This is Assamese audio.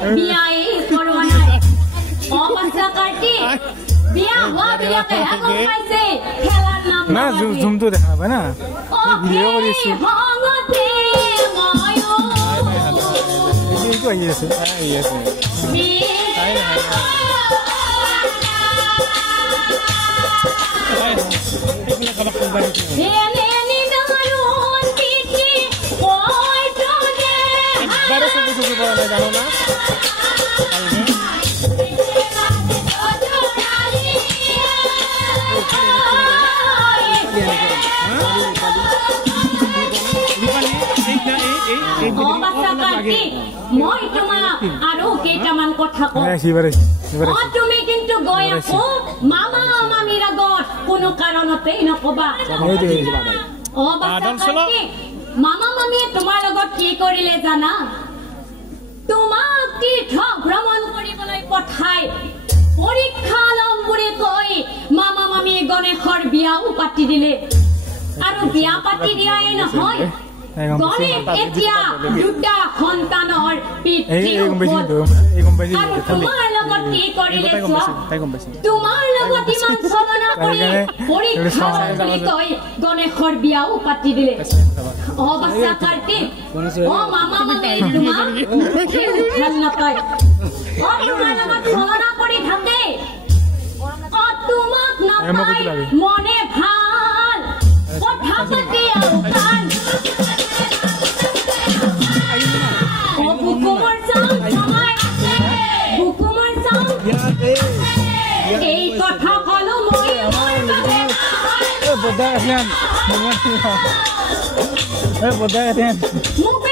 বিয়াই কৰোৱা নাই অৱস্থা কাটি বিয়া হোৱা বিলাকে গম পাইছে খেলাৰ নাম না জুমটো দেখা পায় না ভিডিঅ কৰি আছো এইটো আহি আছে জানো না মই তোমাক আৰু কেইটামান কথা কওঁ তুমি কিন্তু গৈ আকৌ মামা মামীৰ আগত কোনো কাৰণতেই নকবা মামা মামীয়ে তোমাৰ লগত কি কৰিলে জানা তোমাক তীৰ্থ ভ্ৰমণ কৰিবলৈ পঠাই পৰীক্ষা ল'ম বুলি কৈ মামা মামীয়ে গণেশৰ বিয়াও পাতি দিলে আৰু বিয়া পাতি দিয়াই নহয় গণেশ এতিয়া দুটা সন্তানৰ পিতৃ আৰু তোমাৰ লগত কি কৰিলে চোৱা তোমাৰ লগত ইমান চলনা কৰি পৰীক্ষা বুলি কৈ গণেশৰ বিয়াও পাতি দিলে অৱস্থা কাৰ্তিক মামা মামী তোমাক ভাল নাপায় তোমাৰ লগত চলনা কৰি থাকে তোমাক নাপায় মনে ভাল কথা পাতি আৰু কান বুকুমৰ চাউল এই কথা কলো মই মোক